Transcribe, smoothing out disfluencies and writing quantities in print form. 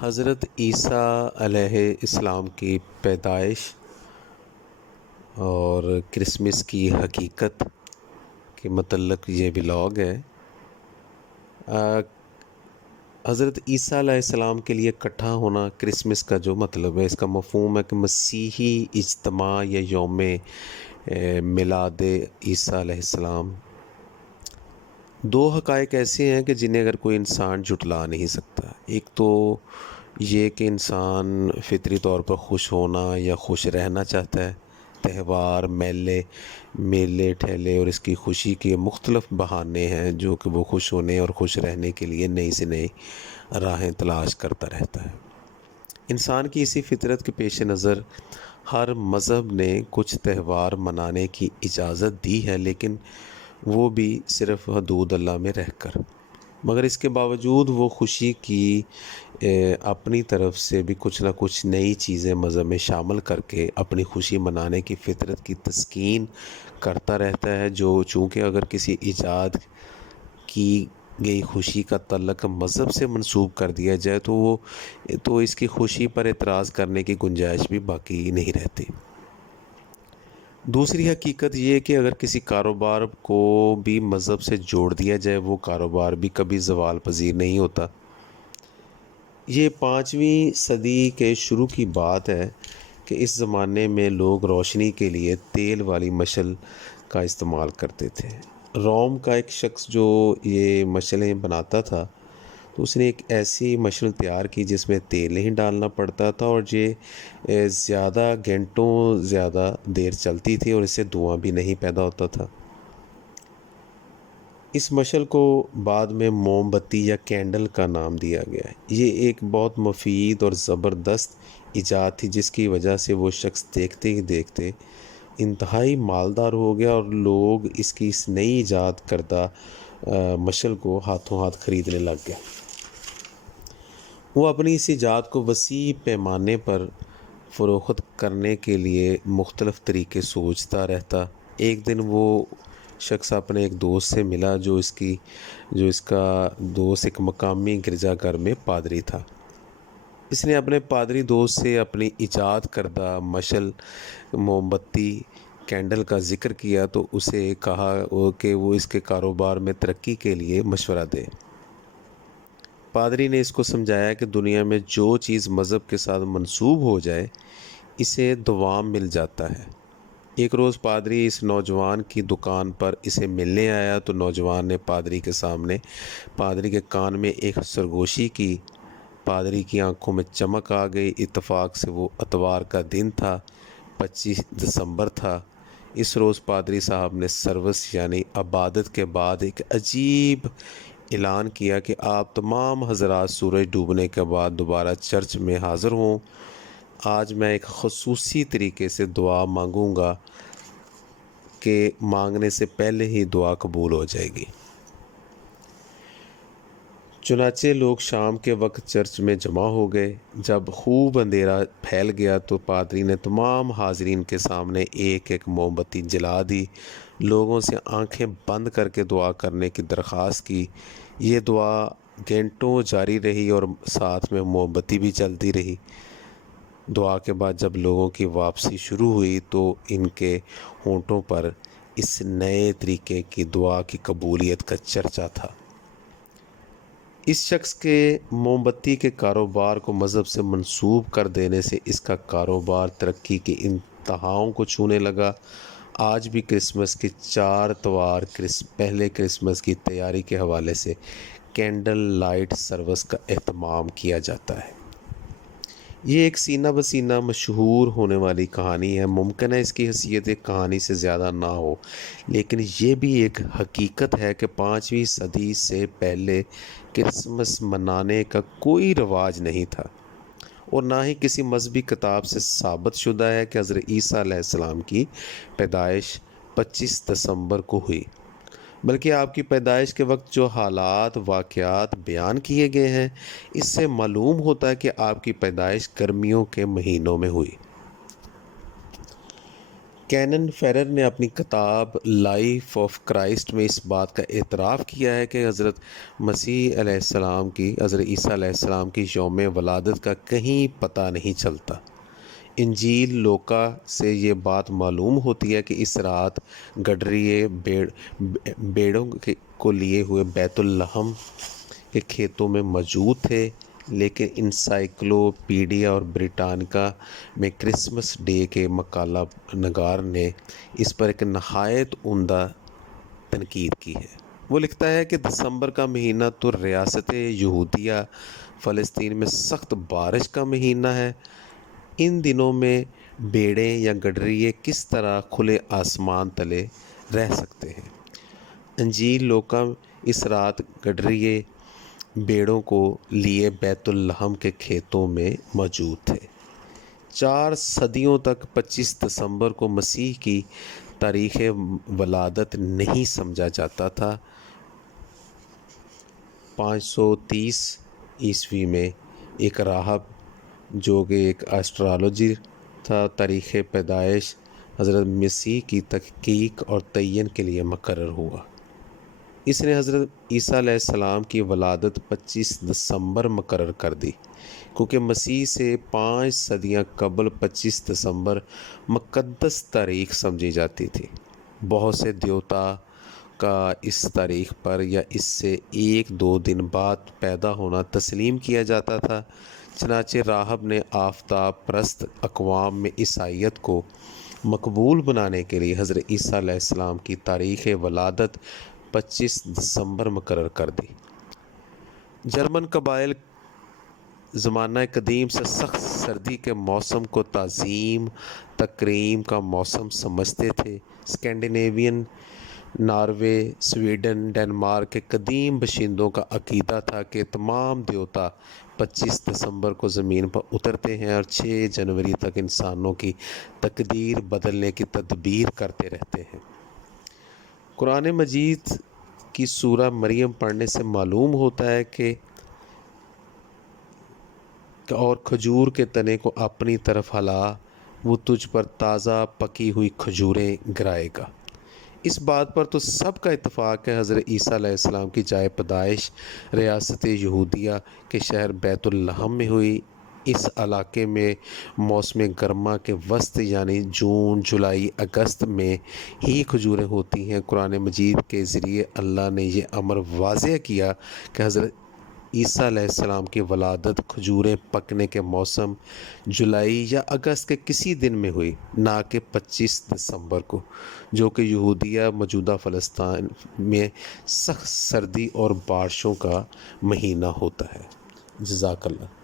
حضرت عیسیٰ علیہ السلام کی پیدائش اور کرسمس کی حقیقت کے متعلق یہ ولاگ ہے۔ حضرت عیسیٰ علیہ السلام کے لیے اکٹھا ہونا کرسمس کا جو مطلب ہے، اس کا مفہوم ہے کہ مسیحی اجتماع یا یوم میلاد عیسیٰ علیہ السلام۔ دو حقائق ایسے ہیں کہ جنہیں اگر کوئی انسان جھٹلا نہیں سکتا۔ ایک تو یہ کہ انسان فطری طور پر خوش ہونا یا خوش رہنا چاہتا ہے۔ تہوار، میلے ٹھیلے اور اس کی خوشی کے مختلف بہانے ہیں جو کہ وہ خوش ہونے اور خوش رہنے کے لیے نئی سے نئی راہیں تلاش کرتا رہتا ہے۔ انسان کی اسی فطرت کے پیش نظر ہر مذہب نے کچھ تہوار منانے کی اجازت دی ہے، لیکن وہ بھی صرف حدود اللہ میں رہ کر۔ مگر اس کے باوجود وہ خوشی کی اپنی طرف سے بھی کچھ نہ کچھ نئی چیزیں مذہب میں شامل کر کے اپنی خوشی منانے کی فطرت کی تسکین کرتا رہتا ہے، جو چونکہ اگر کسی ایجاد کی گئی خوشی کا تعلق مذہب سے منسوب کر دیا جائے تو اس کی خوشی پر اعتراض کرنے کی گنجائش بھی باقی نہیں رہتی۔ دوسری حقیقت یہ کہ اگر کسی کاروبار کو بھی مذہب سے جوڑ دیا جائے، وہ کاروبار بھی کبھی زوال پذیر نہیں ہوتا۔ یہ 5ویں صدی کے شروع کی بات ہے کہ اس زمانے میں لوگ روشنی کے لیے تیل والی مشل کا استعمال کرتے تھے۔ روم کا ایک شخص جو یہ مشلیں بناتا تھا، تو اس نے ایک ایسی مشل تیار کی جس میں تیل نہیں ڈالنا پڑتا تھا اور یہ زیادہ گھنٹوں زیادہ دیر چلتی تھی اور اس سے دھواں بھی نہیں پیدا ہوتا تھا۔ اس مشل کو بعد میں موم بتی یا کینڈل کا نام دیا گیا۔ یہ ایک بہت مفید اور زبردست ایجاد تھی جس کی وجہ سے وہ شخص دیکھتے ہی دیکھتے انتہائی مالدار ہو گیا اور لوگ اس نئی ایجاد کردہ مشل کو ہاتھوں ہاتھ خریدنے لگ گئے۔ وہ اپنی اس ایجاد کو وسیع پیمانے پر فروخت کرنے کے لیے مختلف طریقے سوچتا رہتا۔ ایک دن وہ شخص اپنے ایک دوست سے ملا جو اس کا دوست ایک مقامی گرجا گھر میں پادری تھا۔ اس نے اپنے پادری دوست سے اپنی ایجاد کردہ مشل، موم بتی، کینڈل کا ذکر کیا تو اسے کہا کہ وہ اس کے کاروبار میں ترقی کے لیے مشورہ دے۔ پادری نے اس کو سمجھایا کہ دنیا میں جو چیز مذہب کے ساتھ منسوب ہو جائے اسے دوام مل جاتا ہے۔ ایک روز پادری اس نوجوان کی دکان پر اسے ملنے آیا تو نوجوان نے پادری کے سامنے پادری کے کان میں ایک سرگوشی کی۔ پادری کی آنکھوں میں چمک آ گئی۔ اتفاق سے وہ اتوار کا دن تھا، 25 دسمبر تھا۔ اس روز پادری صاحب نے سروس یعنی عبادت کے بعد ایک عجیب اعلان کیا کہ آپ تمام حضرات سورج ڈوبنے کے بعد دوبارہ چرچ میں حاضر ہوں۔ آج میں ایک خصوصی طریقے سے دعا مانگوں گا کہ مانگنے سے پہلے ہی دعا قبول ہو جائے گی۔ چنانچہ لوگ شام کے وقت چرچ میں جمع ہو گئے۔ جب خوب اندھیرا پھیل گیا تو پادری نے تمام حاضرین کے سامنے ایک ایک موم بتی جلا دی، لوگوں سے آنکھیں بند کر کے دعا کرنے کی درخواست کی۔ یہ دعا گھنٹوں جاری رہی اور ساتھ میں موم بتی بھی چلتی رہی۔ دعا کے بعد جب لوگوں کی واپسی شروع ہوئی تو ان کے ہونٹوں پر اس نئے طریقے کی دعا کی قبولیت کا چرچا تھا۔ اس شخص کے موم بتی کے کاروبار کو مذہب سے منسوب کر دینے سے اس کا کاروبار ترقی کی انتہاؤں کو چھونے لگا۔ آج بھی کرسمس کے 4 اتوار پہلے کرسمس کی تیاری کے حوالے سے کینڈل لائٹ سروس کا اہتمام کیا جاتا ہے۔ یہ ایک سینہ بسینہ مشہور ہونے والی کہانی ہے۔ ممکن ہے اس کی حیثیت ایک کہانی سے زیادہ نہ ہو، لیکن یہ بھی ایک حقیقت ہے کہ 5ویں صدی سے پہلے کرسمس منانے کا کوئی رواج نہیں تھا، اور نہ ہی کسی مذہبی کتاب سے ثابت شدہ ہے کہ حضرت عیسیٰ علیہ السلام کی پیدائش 25 دسمبر کو ہوئی، بلکہ آپ کی پیدائش کے وقت جو حالات واقعات بیان کیے گئے ہیں اس سے معلوم ہوتا ہے کہ آپ کی پیدائش گرمیوں کے مہینوں میں ہوئی۔ کینن فیرر نے اپنی کتاب لائف آف کرائسٹ میں اس بات کا اعتراف کیا ہے کہ حضرت عیسیٰ علیہ السلام کی یوم ولادت کا کہیں پتہ نہیں چلتا۔ انجیل لوکا سے یہ بات معلوم ہوتی ہے کہ اس رات گڈریے بیڑوں کو لیے ہوئے بیت لحم کے کھیتوں میں موجود تھے، لیکن انسائکلوپیڈیا اور بریٹانیکا میں کرسمس ڈے کے مقالہ نگار نے اس پر ایک نہایت عمدہ تنقید کی ہے۔ وہ لکھتا ہے کہ دسمبر کا مہینہ تو ریاست یہودیہ فلسطین میں سخت بارش کا مہینہ ہے۔ ان دنوں میں بیڑیں یا گڈریے کس طرح کھلے آسمان تلے رہ سکتے ہیں؟ انجیل لوکا اس رات گڈریے بیڑوں کو لیے بیت لحم کے کھیتوں میں موجود تھے۔ 4 صدیوں تک 25 دسمبر کو مسیح کی تاریخ ولادت نہیں سمجھا جاتا تھا۔ 530 عیسوی میں ایک راہب جو کہ ایک ایسٹرالوجر تھا، تاریخ پیدائش حضرت مسیح کی تحقیق اور تعین کے لیے مقرر ہوا۔ اس نے حضرت عیسیٰ علیہ السلام کی ولادت 25 دسمبر مقرر کر دی، کیونکہ مسیح سے 5 صدیاں قبل 25 دسمبر مقدس تاریخ سمجھی جاتی تھی۔ بہت سے دیوتا کا اس تاریخ پر یا اس سے 1-2 دن بعد پیدا ہونا تسلیم کیا جاتا تھا۔ چنانچہ راہب نے آفتاب پرست اقوام میں عیسائیت کو مقبول بنانے کے لیے حضرت عیسیٰ علیہ السلام کی تاریخ ولادت 25 دسمبر مقرر کر دی۔ جرمن قبائل زمانہ قدیم سے سخت سردی کے موسم کو تعظیم تکریم کا موسم سمجھتے تھے۔ اسکینڈینیوین، ناروے، سویڈن، ڈنمارک کے قدیم باشندوں کا عقیدہ تھا کہ تمام دیوتا 25 دسمبر کو زمین پر اترتے ہیں اور 6 جنوری تک انسانوں کی تقدیر بدلنے کی تدبیر کرتے رہتے ہیں۔ قرآن مجید کی سورہ مریم پڑھنے سے معلوم ہوتا ہے کہ اور کھجور کے تنے کو اپنی طرف ہلا، وہ تجھ پر تازہ پکی ہوئی کھجوریں گرائے گا۔ اس بات پر تو سب کا اتفاق ہے۔ حضرت عیسیٰ علیہ السلام کی جائے پیدائش ریاست یہودیہ کے شہر بیت لحم میں ہوئی۔ اس علاقے میں موسم گرما کے وسط یعنی جون، جولائی، اگست میں ہی کھجوریں ہوتی ہیں۔ قرآن مجید کے ذریعے اللہ نے یہ امر واضح کیا کہ حضرت عیسیٰ علیہ السلام کی ولادت کھجوریں پکنے کے موسم جولائی یا اگست کے کسی دن میں ہوئی، نہ کہ 25 دسمبر کو، جو کہ یہودیہ موجودہ فلسطین میں سخت سردی اور بارشوں کا مہینہ ہوتا ہے۔ جزاک اللہ۔